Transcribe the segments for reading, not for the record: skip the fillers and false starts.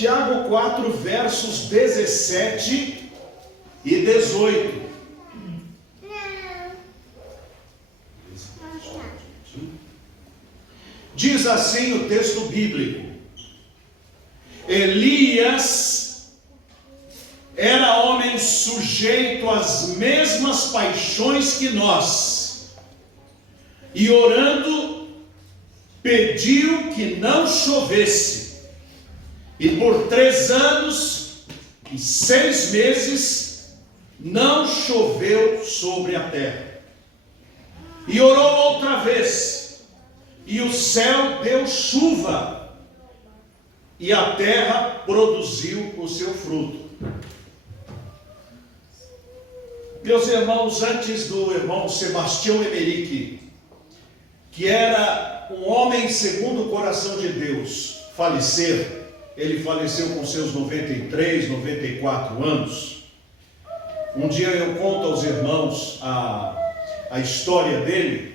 Tiago 4, versos 17 e 18. Diz assim o texto bíblico: Elias era homem sujeito às mesmas paixões que nós, e orando, pediu que não chovesse, e por 3 anos e 6 meses não choveu sobre a terra. E orou outra vez, e o céu deu chuva, e a terra produziu o seu fruto. Meus irmãos, antes do irmão Sebastião Emerick, que era um homem segundo o coração de Deus, falecer, ele faleceu com seus 93, 94 anos. Um dia eu conto aos irmãos a história dele,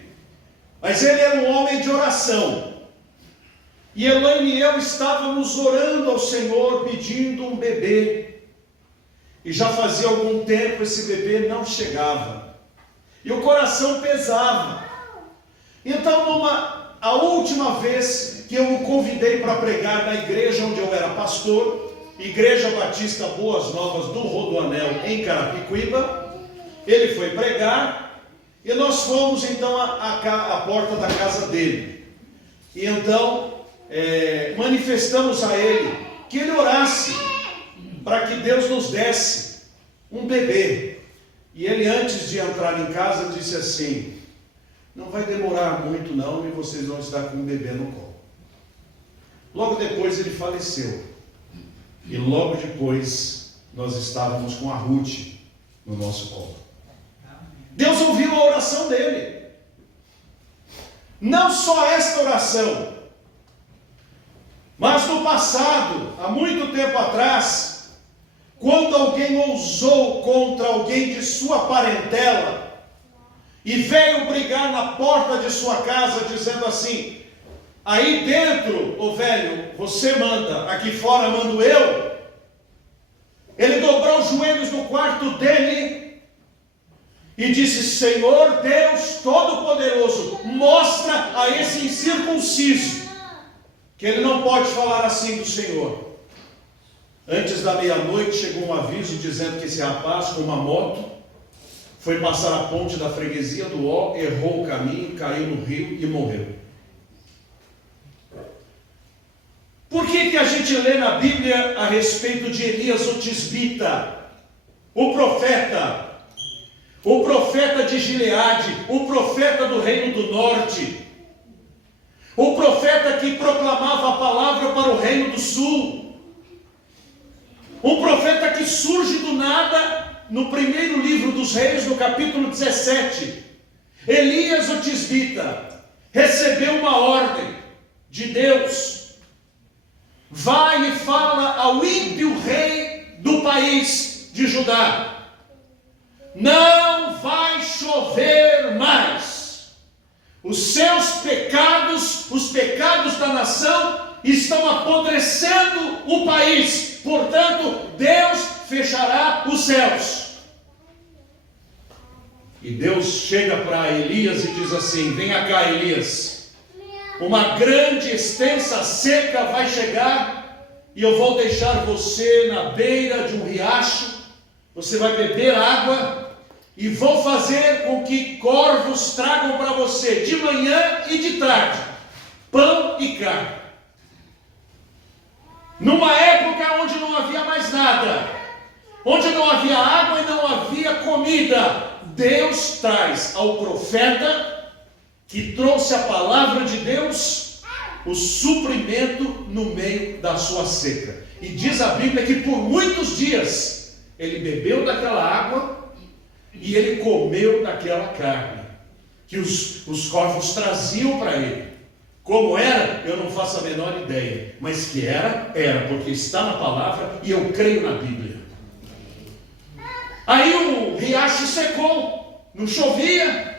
mas ele era um homem de oração. E Elaine e eu estávamos orando ao Senhor, pedindo um bebê. E já fazia algum tempo esse bebê não chegava. E o coração pesava. Então, a última vez que eu o convidei para pregar na igreja onde eu era pastor, Igreja Batista Boas Novas do Rodoanel, em Carapicuíba, ele foi pregar, e nós fomos então à porta da casa dele. E então, manifestamos a ele que ele orasse para que Deus nos desse um bebê. E ele, antes de entrar em casa, disse assim: não vai demorar muito não, e vocês vão estar com um bebê no colo. Logo depois ele faleceu, e logo depois nós estávamos com a Ruth no nosso colo. Deus ouviu a oração dele. Não só esta oração, mas no passado, há muito tempo atrás, quando alguém ousou contra alguém de sua parentela e veio brigar na porta de sua casa dizendo assim: aí dentro, ô velho, você manda, aqui fora mando eu. Ele dobrou os joelhos no quarto dele e disse: Senhor Deus Todo-Poderoso, mostra a esse incircunciso que ele não pode falar assim do Senhor. Antes da meia-noite chegou um aviso dizendo que esse rapaz com uma moto foi passar a ponte da freguesia do Ó, errou o caminho, caiu no rio e morreu. Por que a gente lê na Bíblia a respeito de Elias o Tisbita, o profeta de Gileade, o profeta do reino do norte, o profeta que proclamava a palavra para o reino do sul, um profeta que surge do nada no primeiro livro dos Reis, no capítulo 17. Elias o Tisbita recebeu uma ordem de Deus: vai e fala ao ímpio rei do país de Judá, não vai chover mais, os seus pecados, os pecados da nação estão apodrecendo o país, portanto Deus fechará os céus. E Deus chega para Elias e diz assim: venha cá, Elias, uma grande, extensa seca vai chegar, e eu vou deixar você na beira de um riacho, você vai beber água, e vou fazer com que corvos tragam para você de manhã e de tarde pão e carne. Numa época onde não havia mais nada, onde não havia água e não havia comida, Deus traz ao profeta que trouxe a palavra de Deus o suprimento no meio da sua seca. E diz a Bíblia que por muitos dias ele bebeu daquela água e ele comeu daquela carne que os corvos traziam para ele. Como era, eu não faço a menor ideia, mas que era, porque está na palavra e eu creio na Bíblia. Aí o riacho secou, não chovia.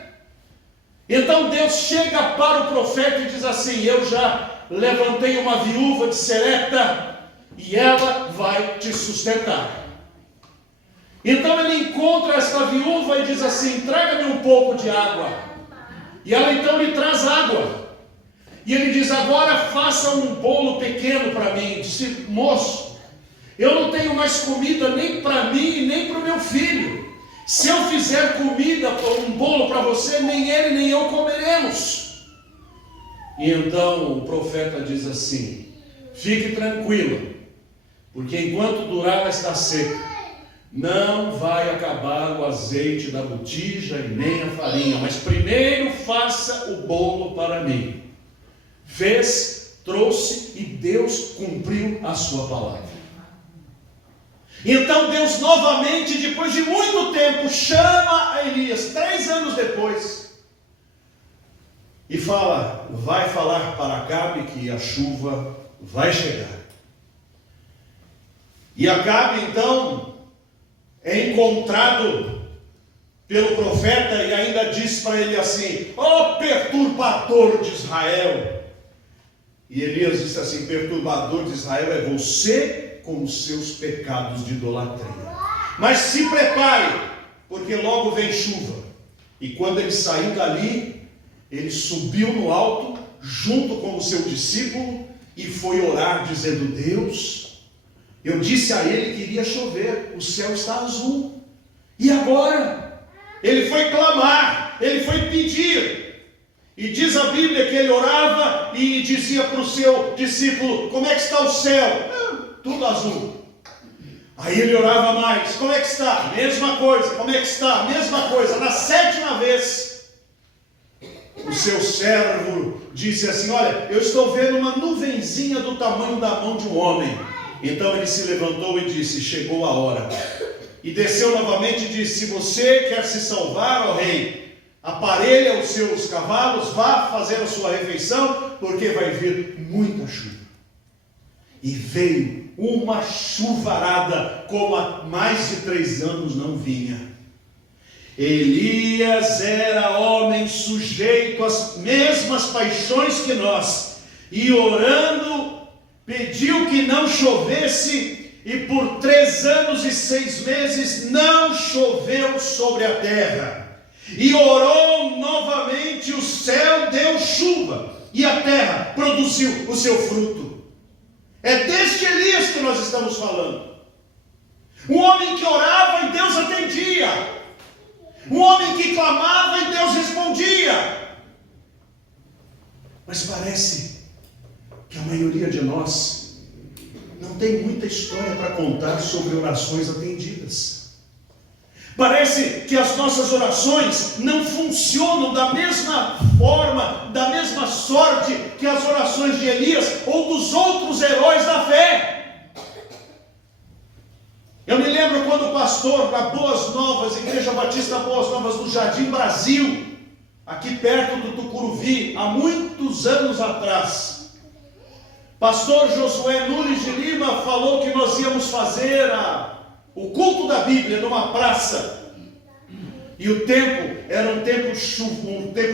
Então Deus chega para o profeta e diz assim: eu já levantei uma viúva de Serepta, e ela vai te sustentar. Então ele encontra esta viúva e diz assim: traga-me um pouco de água. E ela então lhe traz água. E ele diz: agora faça um bolo pequeno para mim. Disse: moço, eu não tenho mais comida nem para mim e nem para o meu filho. Se eu fizer comida, um bolo para você, nem ele nem eu comeremos. E então o profeta diz assim: fique tranquila, porque enquanto durar esta seca, não vai acabar o azeite da botija e nem a farinha, mas primeiro faça o bolo para mim. Fez, trouxe e Deus cumpriu a sua palavra. Então Deus novamente, depois de muito tempo, chama a Elias, 3 anos depois, e fala: vai falar para Acabe que a chuva vai chegar. E Acabe então é encontrado pelo profeta e ainda diz para ele assim: ó perturbador de Israel. E Elias disse assim: perturbador de Israel é você com os seus pecados de idolatria. Mas se prepare, porque logo vem chuva. E quando ele saiu dali, ele subiu no alto, junto com o seu discípulo, e foi orar, dizendo: Deus, eu disse a ele que iria chover, o céu está azul. E agora? Ele foi clamar, ele foi pedir. E diz a Bíblia que ele orava e dizia para o seu discípulo: como é que está o céu? Tudo azul. Aí ele orava mais: como é que está? Mesma coisa. Como é que está? Mesma coisa. Na 7ª vez, o seu servo disse assim: olha, eu estou vendo uma nuvenzinha do tamanho da mão de um homem. Então ele se levantou e disse: chegou a hora. E desceu novamente e disse: se você quer se salvar, ó rei, aparelha os seus cavalos, vá fazer a sua refeição, porque vai vir muita chuva. E veio uma chuvarada como há mais de 3 anos não vinha. Elias era homem sujeito às mesmas paixões que nós, e orando pediu que não chovesse, e por 3 anos e 6 meses não choveu sobre a terra. E orou novamente, o céu deu chuva, e a terra produziu o seu fruto. É deste Elias que nós estamos falando. Um homem que orava e Deus atendia. Um homem que clamava e Deus respondia. Mas parece que a maioria de nós não tem muita história para contar sobre orações atendidas. Parece que as nossas orações não funcionam da mesma forma, da mesma sorte que as orações de Elias ou dos outros heróis da fé. Eu me lembro quando o pastor da Boas Novas, Igreja Batista Boas Novas do Jardim Brasil, aqui perto do Tucuruvi, há muitos anos atrás, pastor Josué Nunes de Lima falou que nós íamos fazer o culto da Bíblia numa praça. E o tempo era um tempo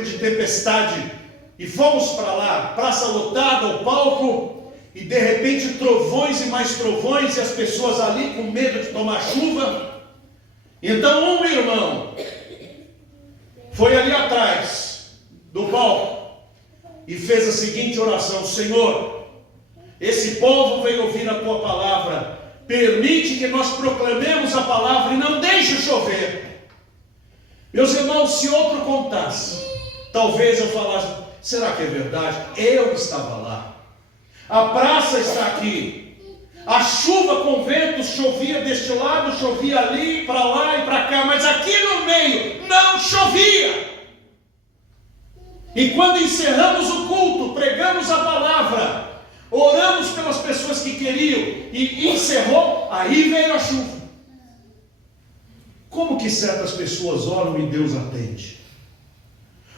de tempestade. E fomos para lá, praça lotada, o palco, e de repente trovões e mais trovões, e as pessoas ali com medo de tomar chuva. Então um irmão foi ali atrás do palco e fez a seguinte oração: Senhor, esse povo veio ouvir a tua palavra, permite que nós proclamemos a palavra e não deixe chover. Meus irmãos, se outro contasse, talvez eu falasse: será que é verdade? Eu estava lá, a praça está aqui, a chuva com ventos chovia deste lado, chovia ali, para lá e para cá, mas aqui no meio não chovia. E quando encerramos o culto, pregamos a palavra, oramos pelas pessoas que queriam e encerrou, aí veio a chuva. Como que certas pessoas oram e Deus atende?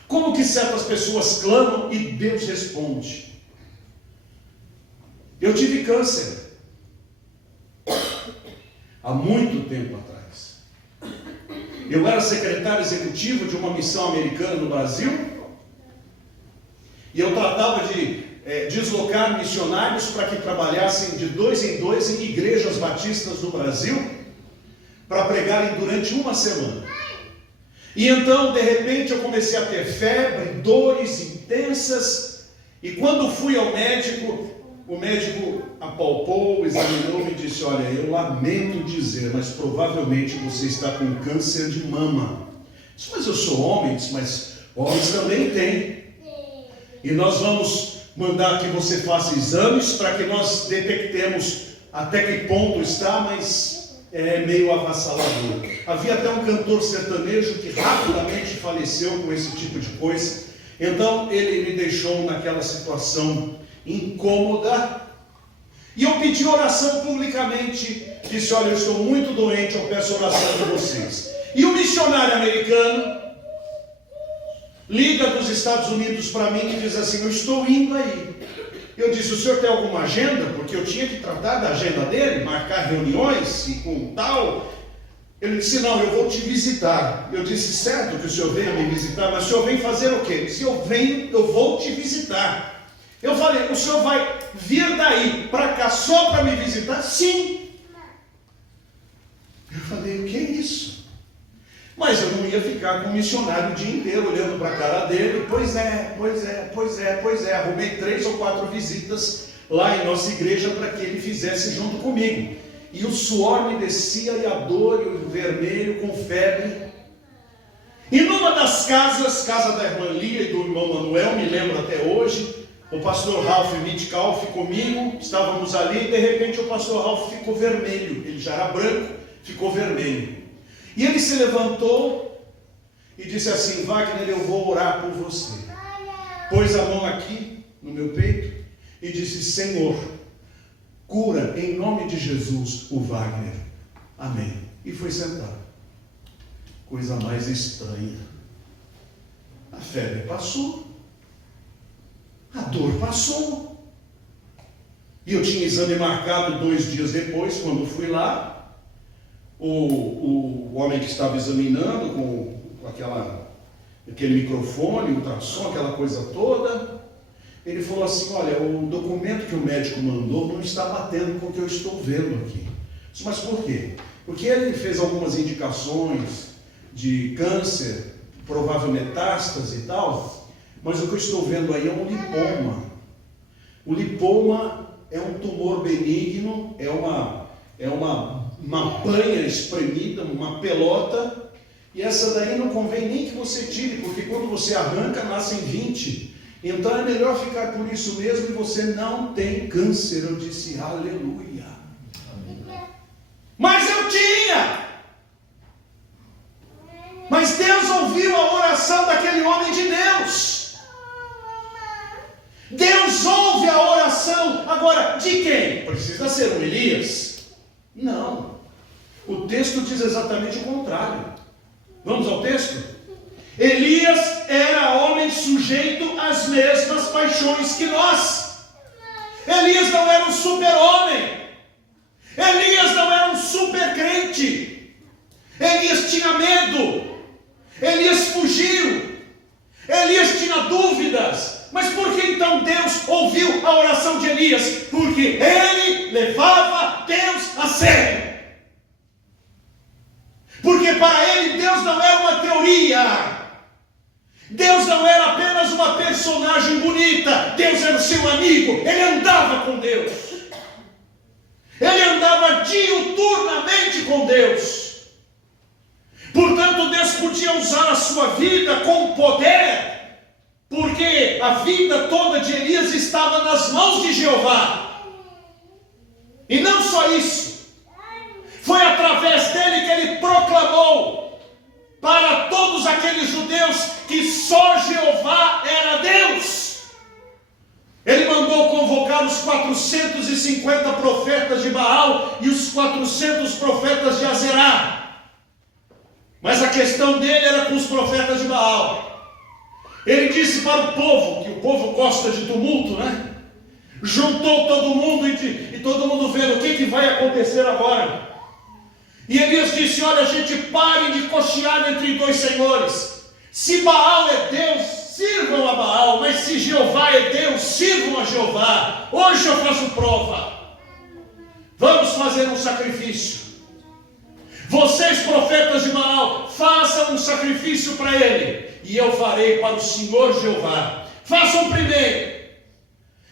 Como que certas pessoas clamam e Deus responde? Eu tive câncer há muito tempo atrás. Eu era secretário executivo de uma missão americana no Brasil, e eu tratava de deslocar missionários para que trabalhassem de 2 em 2 em igrejas batistas no Brasil, para pregarem durante uma semana. E então, de repente, eu comecei a ter febre, dores intensas, e quando fui ao médico, o médico apalpou, examinou e disse: olha, eu lamento dizer, mas provavelmente você está com câncer de mama. Eu disse: mas eu sou homem. Eu disse: mas homens também têm. E nós vamos mandar que você faça exames para que nós detectemos até que ponto está, mas é meio avassalador. Havia até um cantor sertanejo que rapidamente faleceu com esse tipo de coisa. Então ele me deixou naquela situação incômoda, e eu pedi oração publicamente. Disse: olha, eu estou muito doente, eu peço oração de vocês. E o missionário americano liga dos Estados Unidos para mim e diz assim: eu estou indo aí. Eu disse: o senhor tem alguma agenda? Porque eu tinha que tratar da agenda dele, marcar reuniões e com tal. Ele disse: não, eu vou te visitar. Eu disse: certo que o senhor venha me visitar, mas o senhor vem fazer o quê? Ele disse: eu vou te visitar. Eu falei: o senhor vai vir daí para cá só para me visitar? Sim. Eu falei: o que é isso? Mas eu não ia ficar com o missionário o dia inteiro olhando para a cara dele. Pois é. Arrumei 3 ou 4 visitas lá em nossa igreja para que ele fizesse junto comigo. E o suor me descia, e a dor, e o vermelho, com febre. E numa das casas, casa da irmã Lia e do irmão Manuel, me lembro até hoje, o pastor Ralph Mitkalf comigo, estávamos ali, e de repente o pastor Ralph ficou vermelho. Ele já era branco, ficou vermelho. E ele se levantou e disse assim: Wagner, eu vou orar por você. Pôs a mão aqui no meu peito e disse: Senhor, cura em nome de Jesus o Wagner. Amém. E foi sentar. Coisa mais estranha. A febre passou. A dor passou. E eu tinha exame marcado 2 dias depois, quando fui lá. O homem que estava examinando com aquele microfone, ultrassom, aquela coisa toda, ele falou assim: olha, o documento que o médico mandou não está batendo com o que eu estou vendo aqui. Eu disse: mas por quê? Porque ele fez algumas indicações de câncer, provável metástase e tal, mas o que eu estou vendo aí é um lipoma. O lipoma é um tumor benigno, é uma panha espremida, uma pelota, e essa daí não convém nem que você tire, porque quando você arranca, nascem 20. Então é melhor ficar por isso mesmo, e você não tem câncer. Eu disse: aleluia. Mas eu tinha. Mas Deus ouviu a oração daquele homem de Deus. Deus ouve a oração. Agora, de quem? Precisa ser um Elias? Não. O texto diz exatamente o contrário. Vamos ao texto? Elias era homem sujeito às mesmas paixões que nós. Elias não era um super-homem. Elias não era um super-crente. Elias tinha medo. Elias fugiu. Elias tinha dúvidas. Mas por que então Deus ouviu a oração de Elias? Porque ele levava Deus a sério. Porque para ele Deus não era uma teoria. Deus não era apenas uma personagem bonita. Deus era o seu amigo. Ele andava com Deus. Ele andava diuturnamente com Deus. Portanto, Deus podia usar a sua vida com poder, porque a vida toda de Elias estava nas mãos de Jeová. E não só isso, foi através dele que ele proclamou para todos aqueles judeus que só Jeová era Deus. Ele mandou convocar os 450 profetas de Baal e os 400 profetas de Azerá. Mas a questão dele era com os profetas de Baal. Ele disse para o povo, que o povo gosta de tumulto, né? Juntou todo mundo e todo mundo vendo o que vai acontecer agora. E Elias disse: olha, gente, parem de cochear entre 2 senhores. Se Baal é Deus, sirvam a Baal, mas se Jeová é Deus, sirvam a Jeová. Hoje eu faço prova. Vamos fazer um sacrifício. Vocês, profetas de Baal, façam um sacrifício para ele, e eu farei para o Senhor Jeová. Façam primeiro.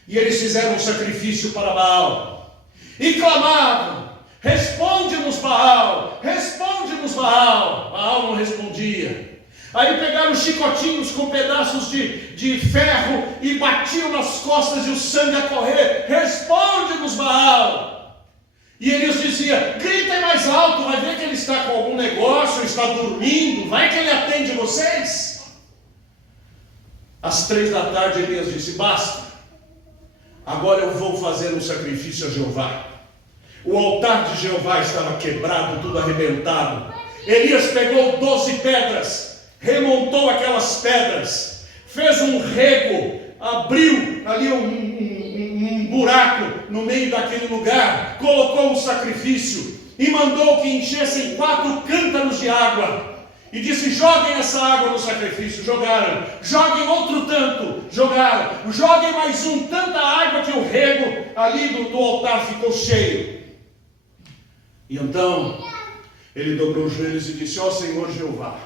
E eles fizeram um sacrifício para Baal, e clamavam: responde-nos, Baal, responde-nos, Baal. Baal não respondia. Aí pegaram chicotinhos com pedaços de ferro e batiam nas costas e o sangue a correr: responde-nos, Baal. E eles diziam: gritem mais alto, vai ver que ele está com algum negócio, está dormindo, vai que ele atende vocês. Às 3 da tarde Elias disse: basta, agora eu vou fazer um sacrifício a Jeová. O altar de Jeová estava quebrado, tudo arrebentado. Elias pegou 12 pedras, remontou aquelas pedras, fez um rego, abriu ali um buraco no meio daquele lugar, colocou um sacrifício e mandou que enchessem 4 cântaros de água. E disse: joguem essa água no sacrifício. Jogaram. Joguem outro tanto. Jogaram. Joguem mais um. Tanta água que o rego ali do altar ficou cheio. E então ele dobrou os joelhos e disse: ó Senhor Jeová,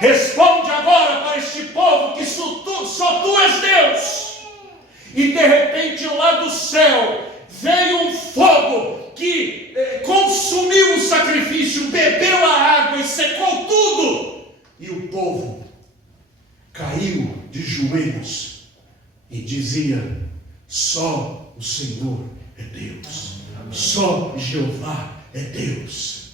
responde agora para este povo que só tu és Deus. E de repente lá do céu veio um fogo que consumiu o sacrifício, bebeu a água e secou tudo. E o povo caiu de joelhos e dizia: só o Senhor é Deus, só Jeová é Deus.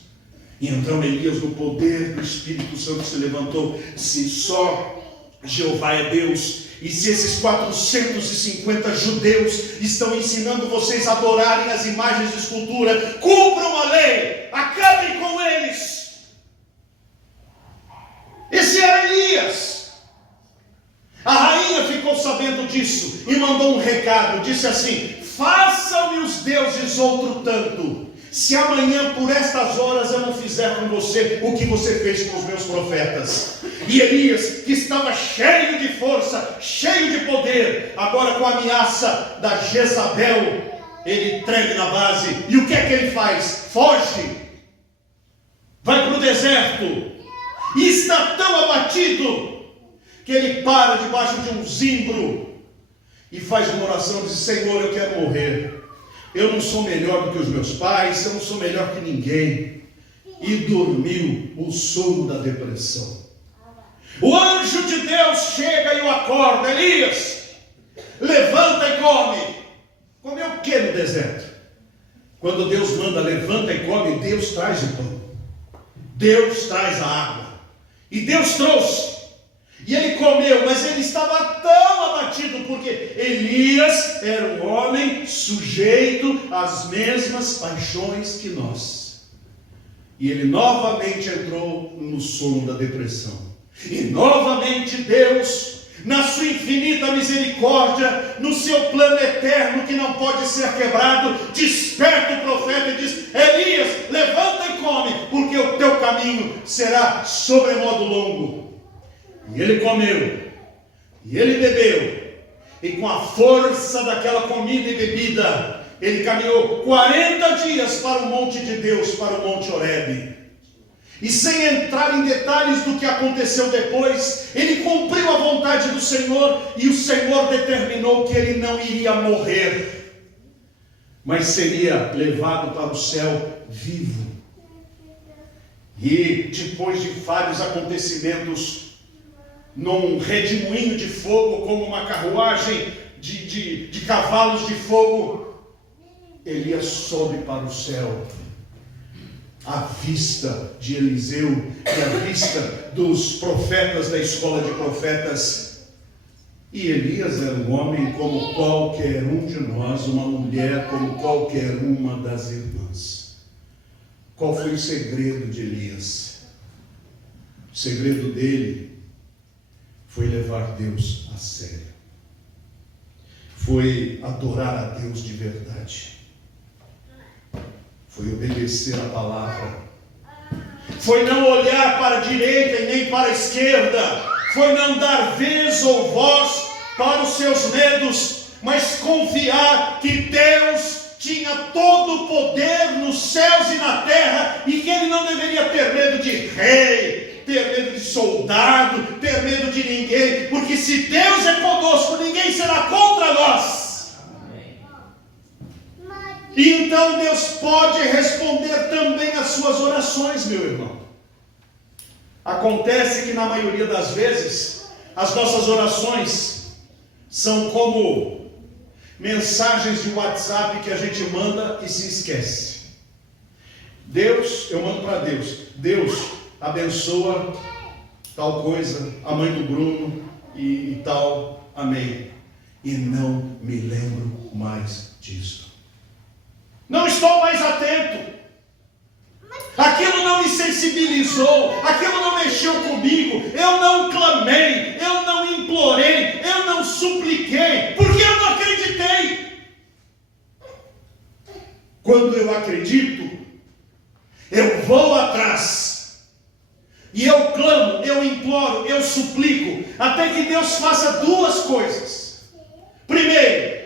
E então Elias, no poder do Espírito Santo, se levantou: se só Jeová é Deus, e se esses 450 judeus estão ensinando vocês a adorarem as imagens de escultura, cumpram a lei, acabem com eles. Esse era Elias. A rainha ficou sabendo disso e mandou um recado, disse assim: façam-me os deuses outro tanto, se amanhã por estas horas eu não fizer com você o que você fez com os meus profetas. E Elias, que estava cheio de força, cheio de poder, agora com a ameaça da Jezabel, ele treme na base. E o que é que ele faz? Foge, vai para o deserto, e está tão abatido que ele para debaixo de um zimbro e faz uma oração, diz: Senhor, eu quero morrer. Eu não sou melhor do que os meus pais, eu não sou melhor que ninguém. E dormiu o sono da depressão. O anjo de Deus chega e o acorda: Elias, levanta e come. Comeu o que no deserto? Quando Deus manda levanta e come, Deus traz o pão, Deus traz a água. E Deus trouxe. E ele comeu, mas ele estava tão abatido, porque Elias era um homem sujeito às mesmas paixões que nós. E ele novamente entrou no sono da depressão. E novamente Deus, na sua infinita misericórdia, no seu plano eterno que não pode ser quebrado, desperta o profeta e diz: Elias, levanta e come, porque o teu caminho será sobremodo longo. E ele comeu, e ele bebeu, e com a força daquela comida e bebida, ele caminhou 40 dias para o monte de Deus, para o monte Horebe. E sem entrar em detalhes do que aconteceu depois, ele cumpriu a vontade do Senhor, e o Senhor determinou que ele não iria morrer, mas seria levado para o céu vivo. E depois de vários acontecimentos, num redemoinho de fogo, como uma carruagem de cavalos de fogo, Elias sobe para o céu, à vista de Eliseu e à vista dos profetas da escola de profetas. E Elias era um homem como qualquer um de nós, uma mulher como qualquer uma das irmãs. Qual foi o segredo de Elias? O segredo dele foi levar Deus a sério, foi adorar a Deus de verdade, foi obedecer a palavra, foi não olhar para a direita e nem para a esquerda, foi não dar vez ou voz para os seus medos, mas confiar que Deus tinha todo o poder nos céus e na terra, e que ele não deveria ter medo de rei, ter medo de soldado, ter medo de ninguém, porque se Deus é conosco, ninguém será contra nós. E então Deus pode responder também às suas orações, meu irmão. Acontece que na maioria das vezes, as nossas orações são como mensagens de WhatsApp que a gente manda e se esquece. Deus, eu mando para Deus, Deus abençoa tal coisa, a mãe do Bruno e tal, amém. E não me lembro mais disso. Não estou mais atento. Aquilo não me sensibilizou, aquilo não mexeu comigo, eu não clamei, eu não implorei, eu não supliquei, porque eu não acreditei. Quando eu acredito, eu vou atrás, e eu clamo, eu imploro, eu suplico, até que Deus faça duas coisas. Primeiro,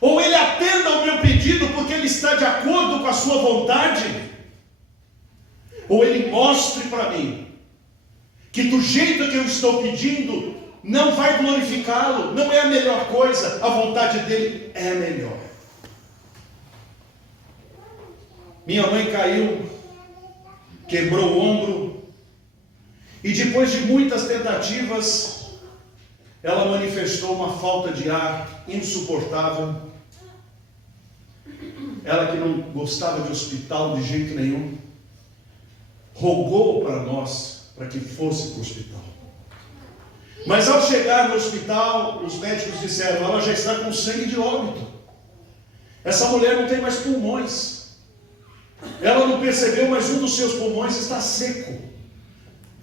ou Ele atenda ao meu pedido porque Ele está de acordo com a sua vontade, ou Ele mostre para mim que do jeito que eu estou pedindo não vai glorificá-lo, não é a melhor coisa, a vontade dele é a melhor. Minha mãe caiu, quebrou o ombro, e depois de muitas tentativas, ela manifestou uma falta de ar insuportável. Ela que não gostava de hospital de jeito nenhum, rogou para nós, para que fosse para o hospital. Mas ao chegar no hospital, os médicos disseram, ela já está com sangue de óbito. Essa mulher não tem mais pulmões. Ela não percebeu, mas um dos seus pulmões está seco.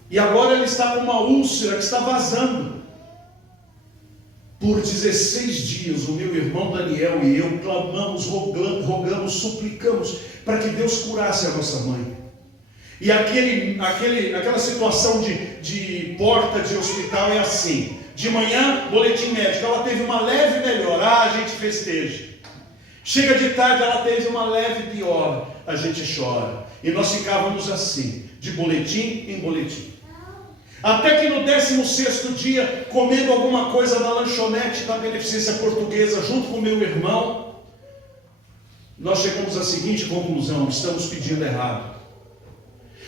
E agora ela está com uma úlcera que está vazando. Por 16 dias, o meu irmão Daniel e eu clamamos, rogamos, suplicamos para que Deus curasse a nossa mãe. E aquela situação de porta de hospital é assim. De manhã, boletim médico, ela teve uma leve melhora, a gente festeja. Chega de tarde, ela teve uma leve piora, a gente chora. E nós ficávamos assim, de boletim em boletim. Até que no 16º dia, comendo alguma coisa na lanchonete da Beneficência Portuguesa, junto com meu irmão, nós chegamos à seguinte conclusão: estamos pedindo errado.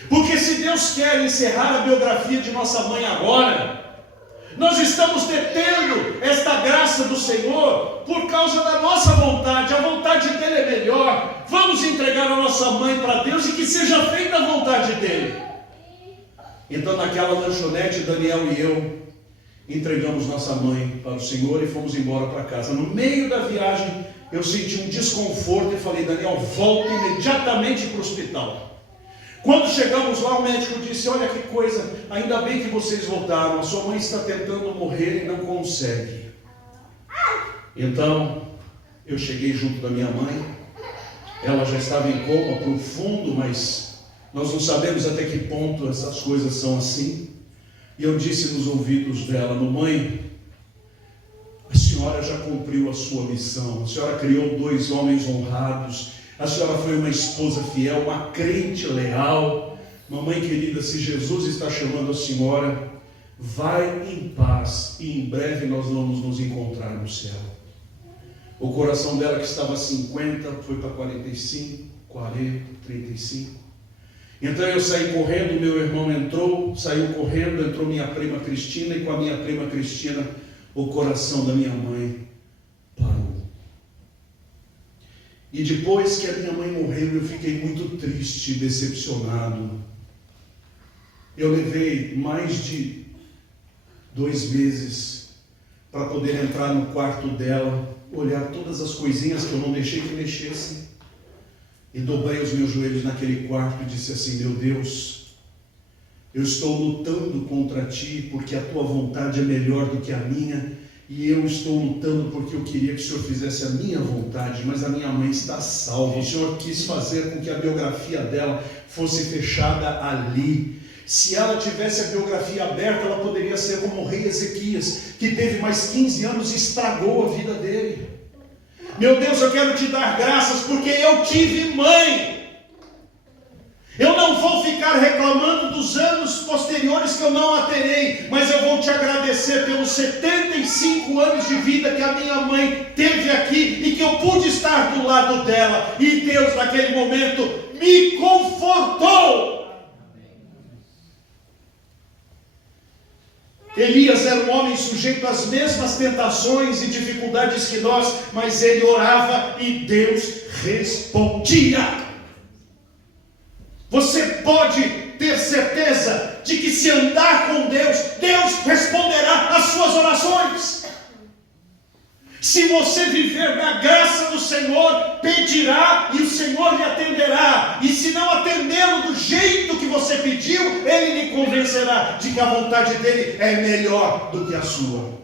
Porque se Deus quer encerrar a biografia de nossa mãe agora, nós estamos detendo esta graça do Senhor por causa da nossa vontade. A vontade dele é melhor. Vamos entregar a nossa mãe para Deus e que seja feita a vontade dele. Então naquela lanchonete, Daniel e eu entregamos nossa mãe para o Senhor e fomos embora para casa. No meio da viagem eu senti um desconforto e falei, Daniel, volta imediatamente para o hospital. Quando chegamos lá, o médico disse, olha que coisa, ainda bem que vocês voltaram, a sua mãe está tentando morrer e não consegue. Então, eu cheguei junto da minha mãe, ela já estava em coma profundo, mas nós não sabemos até que ponto essas coisas são assim. E eu disse nos ouvidos dela, mamãe, a senhora já cumpriu a sua missão, a senhora criou 2 homens honrados, a senhora foi uma esposa fiel, uma crente leal. Mamãe querida, se Jesus está chamando a senhora, vai em paz e em breve nós vamos nos encontrar no céu. O coração dela, que estava 50, foi para 45, 40, 35. Então eu saí correndo, meu irmão entrou, saiu correndo, entrou minha prima Cristina, e com a minha prima Cristina, o coração da minha mãe parou. E depois que a minha mãe morreu, eu fiquei muito triste e decepcionado. Eu levei mais de 2 meses para poder entrar no quarto dela, olhar todas as coisinhas que eu não deixei que mexessem. E dobrei os meus joelhos naquele quarto e disse assim, meu Deus, eu estou lutando contra ti, porque a tua vontade é melhor do que a minha, e eu estou lutando porque eu queria que o Senhor fizesse a minha vontade, mas a minha mãe está salva. O Senhor quis fazer com que a biografia dela fosse fechada ali. Se ela tivesse a biografia aberta, ela poderia ser como o rei Ezequias, que teve mais 15 anos e estragou a vida dele. Meu Deus, eu quero te dar graças porque eu tive mãe. Eu não vou ficar reclamando dos anos posteriores que eu não a terei, mas eu vou te agradecer pelos 75 anos de vida que a minha mãe teve aqui e que eu pude estar do lado dela. E Deus, naquele momento, me confortou. Elias era um homem sujeito às mesmas tentações e dificuldades que nós, mas ele orava e Deus respondia. Você pode ter certeza de que se andar com Deus, Deus responderá às suas orações. Se você viver na graça do Senhor, pedirá e o Senhor lhe atenderá. E se não atendê-lo do jeito que você pediu, Ele lhe convencerá de que a vontade dEle é melhor do que a sua.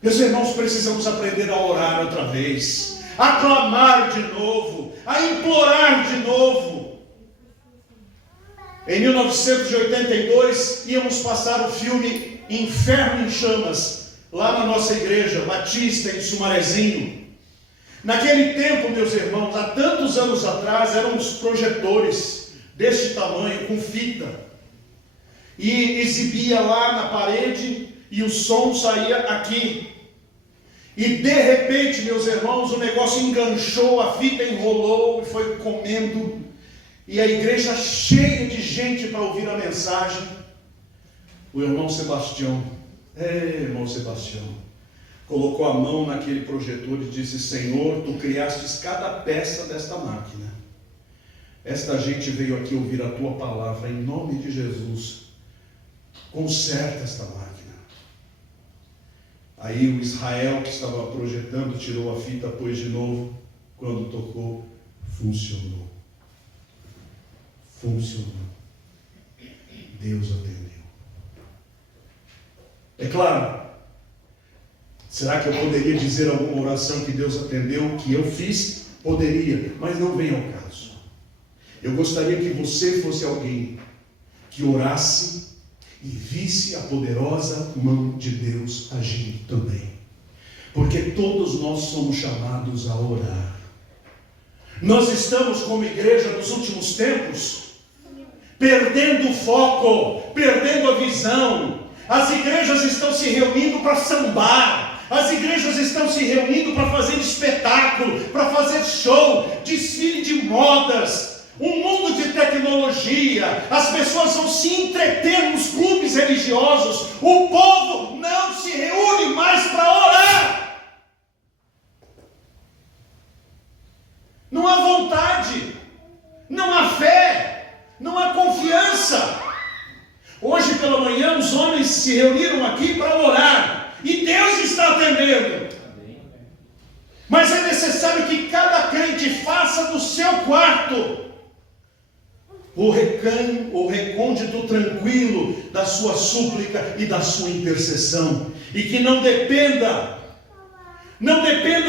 Meus irmãos, precisamos aprender a orar outra vez, a clamar de novo, a implorar de novo. Em 1982, íamos passar o filme Inferno em Chamas, lá na nossa igreja batista em Sumarezinho. Naquele tempo, meus irmãos, há tantos anos atrás, eram os projetores deste tamanho, com fita, e exibia lá na parede, e o som saía aqui. E de repente, meus irmãos, o negócio enganchou, a fita enrolou e foi comendo. E a igreja cheia de gente para ouvir a mensagem. O irmão Sebastião, colocou a mão naquele projetor e disse: Senhor, tu criastes cada peça desta máquina. Esta gente veio aqui ouvir a tua palavra, em nome de Jesus. Conserta esta máquina. Aí o Israel que estava projetando tirou a fita, pôs de novo. Quando tocou, funcionou. Deus atendeu. É claro, será que eu poderia dizer alguma oração que Deus atendeu, que eu fiz? Poderia, mas não vem ao caso. Eu gostaria que você fosse alguém que orasse e visse a poderosa mão de Deus agindo também. Porque todos nós somos chamados a orar. Nós estamos como igreja nos últimos tempos perdendo o foco, perdendo a visão. As igrejas estão se reunindo para sambar, as igrejas estão se reunindo para fazer espetáculo, para fazer show, desfile de modas, um mundo de tecnologia. As pessoas vão se entreter nos clubes religiosos, o povo não se reúne mais para orar. Não há vontade, não há fé, não há confiança. Hoje pela manhã os homens se reuniram aqui para orar, e Deus está atendendo. Mas é necessário que cada crente faça do seu quarto o recôndito tranquilo da sua súplica e da sua intercessão, e que não dependa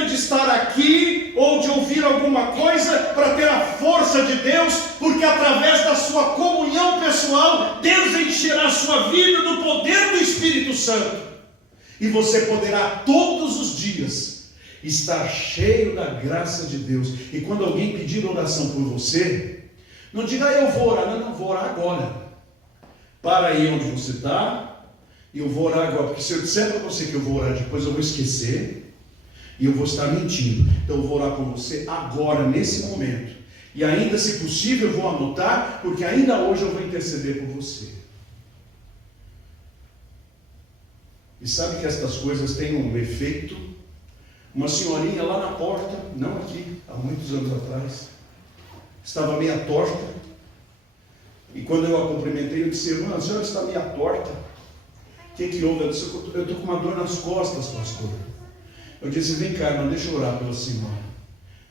de estar aqui ou de ouvir alguma coisa para ter a força de Deus, porque através da sua comunhão pessoal, Deus encherá a sua vida do poder do Espírito Santo, e você poderá todos os dias estar cheio da graça de Deus. E quando alguém pedir oração por você, não diga: eu vou orar. Não, vou orar agora. Para aí onde você está, e eu vou orar agora, porque se eu disser para você que eu vou orar depois, eu vou esquecer e eu vou estar mentindo. Então eu vou orar por você agora, nesse momento, e ainda, se possível, eu vou anotar, porque ainda hoje eu vou interceder por você. E sabe que estas coisas têm um efeito? Uma senhorinha lá na porta, não aqui, há muitos anos atrás, estava meia torta, e quando eu a cumprimentei, eu disse: irmã, a senhora está meia torta? O que houve? Eu disse: eu estou com uma dor nas costas, pastor. Eu disse: vem cá, irmã, deixa eu orar pela senhora.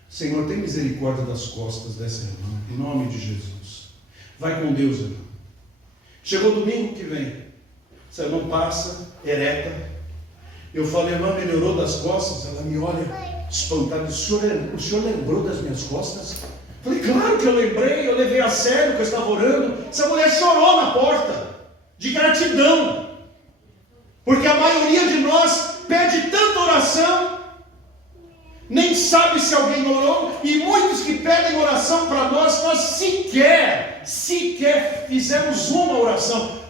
Senhor, tem misericórdia das costas dessa irmã, em nome de Jesus. Vai com Deus, irmã. Chegou domingo que vem, essa irmã passa, ereta, Eu falei, irmã, melhorou das costas? Ela me olha espantada, o senhor lembrou das minhas costas? Falei, claro que eu lembrei, eu levei a sério que eu estava orando. Essa mulher chorou na porta, de gratidão, porque a maioria de nós pede tanta oração, nem sabe se alguém orou, e muitos que pedem oração para nós sequer fizemos uma oração,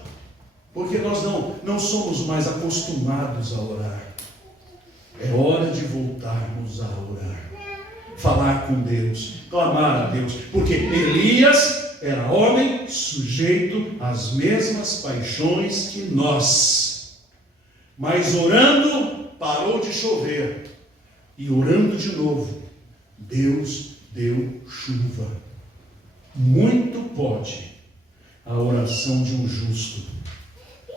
porque nós não somos mais acostumados a orar. É hora de voltarmos a orar, falar com Deus, clamar a Deus, porque Elias era homem sujeito às mesmas paixões que nós, mas orando parou de chover, e orando de novo, Deus deu chuva. Muito pode a oração de um justo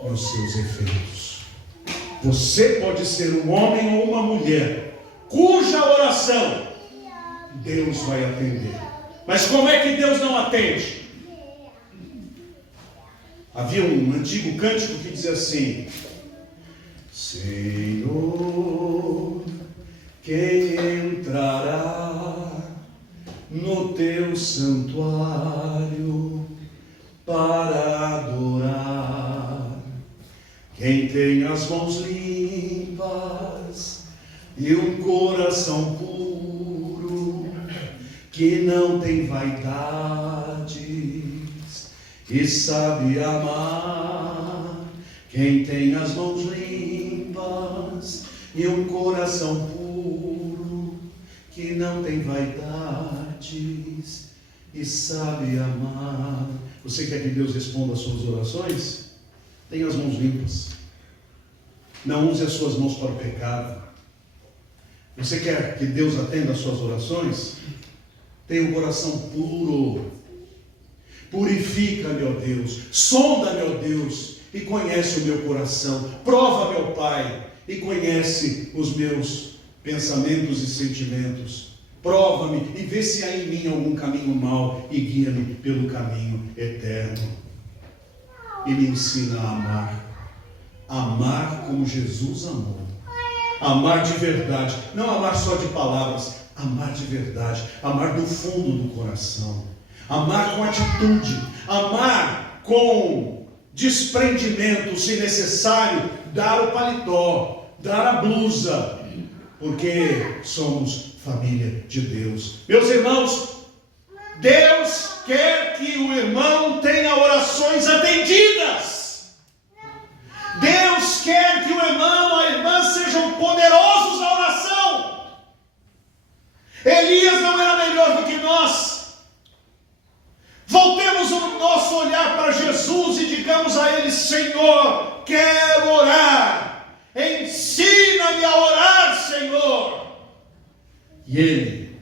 nos seus efeitos. Você pode ser um homem ou uma mulher cuja oração Deus vai atender. Mas como é que Deus não atende? Havia um antigo cântico que dizia assim: Senhor, quem entrará no teu santuário para adorar? Quem tem as mãos limpas e um coração puro, que não tem vaidades e sabe amar. Quem tem as mãos limpas e um coração puro, que não tem vaidades e sabe amar. Você quer que Deus responda às suas orações? Tenha as mãos limpas. Não use as suas mãos para o pecado. Você quer que Deus atenda às suas orações? Tenha um coração puro. Purifica-me, ó Deus. Sonda-me, ó Deus, e conhece o meu coração. Prova-me, ó Pai, e conhece os meus pensamentos e sentimentos. Prova-me e vê se há em mim algum caminho mau e guia-me pelo caminho eterno. E me ensina a amar. Amar como Jesus amou. Amar de verdade. Não amar só de palavras. Amar de verdade. Amar do fundo do coração. Amar com atitude. Amar com desprendimento. Se necessário, dar o paletó, dar a blusa. Porque somos família de Deus. Meus irmãos, Deus quer que o irmão tenha orações atendidas. Deus quer que o irmão, a irmã sejam poderosos na oração. Elias não era melhor do que nós. Voltemos o nosso olhar para Jesus e digamos a Ele: Senhor, quero orar. Ensina-me a orar, Senhor. E Ele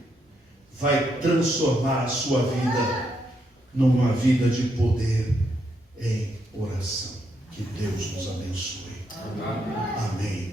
vai transformar a sua vida numa vida de poder em oração. Que Deus nos abençoe. Amém.